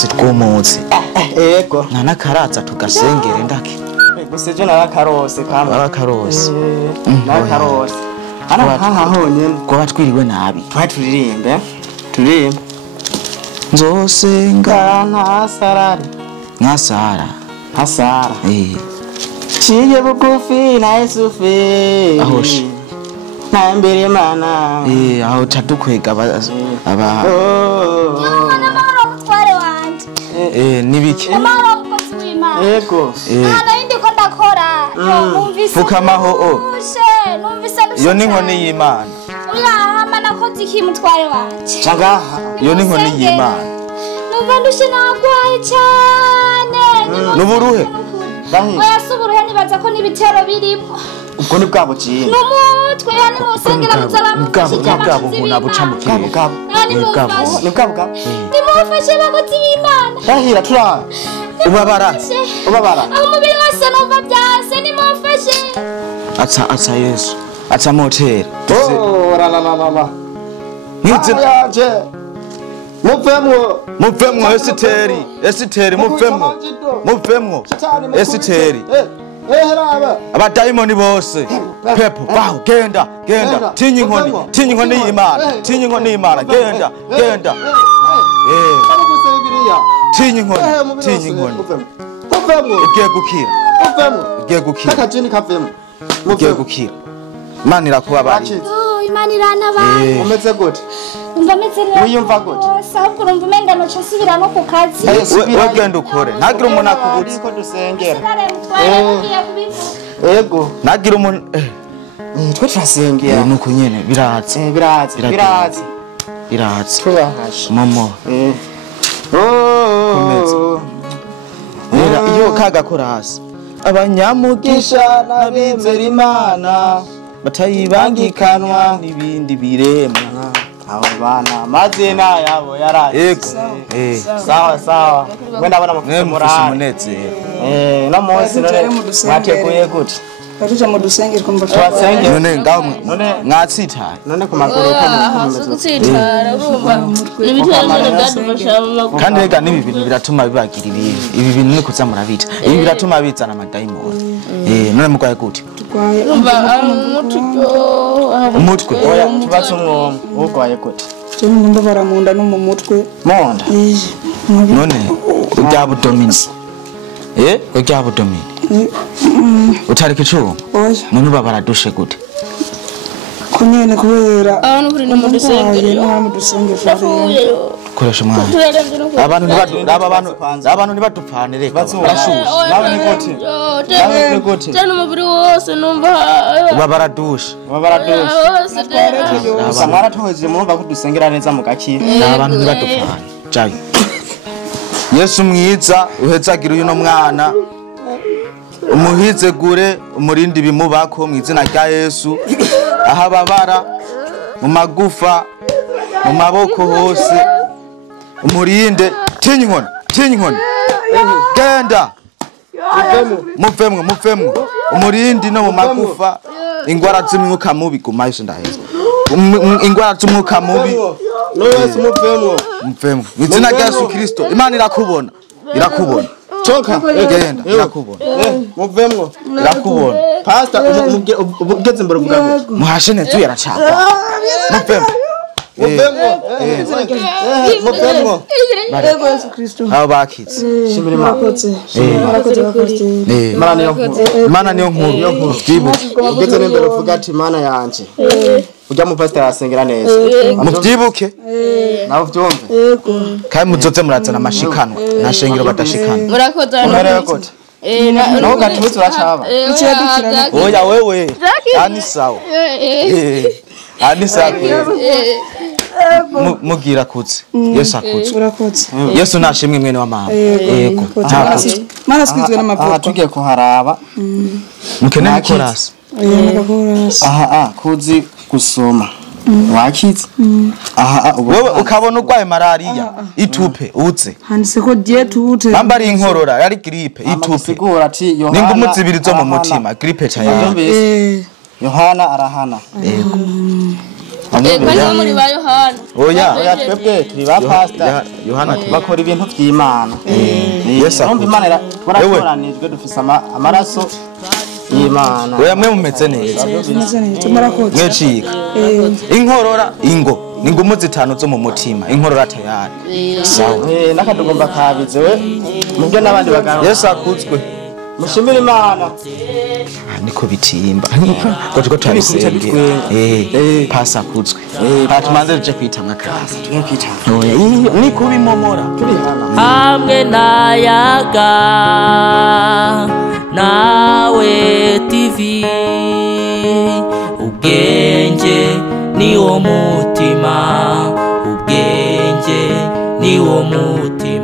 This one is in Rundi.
basi twumutse Ego. nana karaza tugasengere ndake. Gusa je narakarose kama. Narakarose. Narakarose. Ana haha honyene. Kuba twiriwe nabi. Turirimbe. Turirimbe. Nzosenga Ntasarari. nkasara. Hasara. Ciye bugufi na Yesufe. Ahoshe. Na mbere mana. Aho tadukwega aba. Nibiki. Ego. Indi ko ndakora. Numvise. Fukamaho. Numvise Yo ni nkoni y'Imana. Uyahama nakoze iki mutware wanje. Changaha. Yo ni nkoni y'Imana. Numva ndushe nagwaye cyane. Nuburuhe. Oya suburuhe nibaza ko nibitero birimo. Ubwo ni bwabo ciye. Numutwe yani musengera muzalamu. Bwabo huna bucamukire. Bwabo. Ni bwabo. Ni bwabo. Nimufashe bakozi b'Imana. Rahira tura. Ubabara. Aho umubiri wose numva byase nimufashe. Atsa Yesu. Atsa moteri. Oh la la la la. Yaje. Muvemwo Esiteri muvemwo. Esiteri. Abadayimoni bose. Pepo baho genda. Tinyi inkoni y'Imana. Genda. Tinyi inkoni. Ugiye gukira. Kakajini kavemo. Ugiye gukira. Imana irakubabariye. Imana iranabaye. Umeze gute? Umva meze neza. Wiyumva gute? Sabwo urumva umenga no casubira no ku kazi. We genda ukore. Ntagira umuntu akubutse. Ko dusengera. Ego. Nagira umuntu twe turasengera. Nuko nyene biraza. Biraza. Tubahashe. Momo. Iyo kagakora hasi. Abanyamugisha n'abizera Imana batayibangikanwa n'ibindi biremwa. Abo bana mazina yabo yaraje. Sawa. Wenda abana mufite umunezero. No munsi none mwateguye gute? Batuje mu dusengera kumva twasenge. None ngaho mwatsitaye. None ku maguru ko gutsitara urumva n'ibitero byadufasha mu maguru. Kandi rega nibi bintu biratuma bibagira ibintu. Ibi bintu ni kuza murabita. Ibi biratuma bizana amadayimoni. None mugwaye gute? Urumva umutwe. Oya kibazo ugwaye gute? Cyane ndumva baramunda no mu mutwe. Monda. None ujya budomini. Ujya budomini. Utarike cyo? None babaradushe gute? Kunyene kubera abantu kuri no mu dusengero. Koresha mwana. Abantu ntibadupfane reka. Nawe ni gute? Cyane umubiri wose numva babaradushe. Samara toje mumva ko dusengera neza mu gakira. Abantu ntibadupfane. Jayo. Yesu mwiza uhezagira uyu no mwana. Umuhize gure umurindi bimubako mu izina rya Yesu. Aha babara mu magufa mu maboko hose. Umurinde tinyi inkoni. Genda. Muvemwo. Umurindi no mu magufa. Ingwara z'imwuka mubi gumayisha ndaheza. Ingwara z'umwuka mubi. No Yesu muvemwo. Mu izina rya Yesu Kristo. Imana irakubona. Choka genda irakubona. Muvemwo. Irakubona. Pastor ugeze imbere uvuga ngo muhashe neza yaracaka. Muvemwo. Ego Yesu Kristo. Abo bakitse. Shimira Imana niyo nkuru. Ugeze imbere uvuga ati Mana yanje. Ujya mu pastor asengera neza. Muvyibuke. Nawe vyumve. Ego. Kandi muzoze murazana amashikanwa. Nashengero badashikana. Murakoze Umerewe gute? Naho gatubutse uracaba. Oya wewe. Ani sawa. Ani sawa. Mugira kutse. Yesu akutse. Urakotse. Yesu nashimwe mwene wa mama. Yego. Mana skizwe n'amapoko. Tugiye kuharaba. Mukene korasi. Kuzi gusoma. Wakize. Wewe ukabona urwaye malaria itupe uze. Handise ko dietute. Bambari inkorora yari gripe itupe. Sigura ati Yohana. Ningumu zibiri zo mu mutima gripe cyane. Yohana arahana. Kwani muri ba Yohana. oya twebwe turi ba pastor Yohana bakora ibintu by'Imana Yesu Numva Imana baratoranijwe dufise amaraso y'Imana oya mwe mumeze neza murakoze mwecika inkorora ningumu zitanu zo mu mutima inkorora tayari sawa n'akadugomba kabize we mubyo n'abandi bagaro Yesu akutswe mushimira Imana niko bitimba ko tuko tabisenge pasa akutswe patumanze tuje kwitamwa kaza oya niko bimomora turi hana hamwe nayaga nawe TV ubwenge ni wo mutima ubwenge ni wo mutima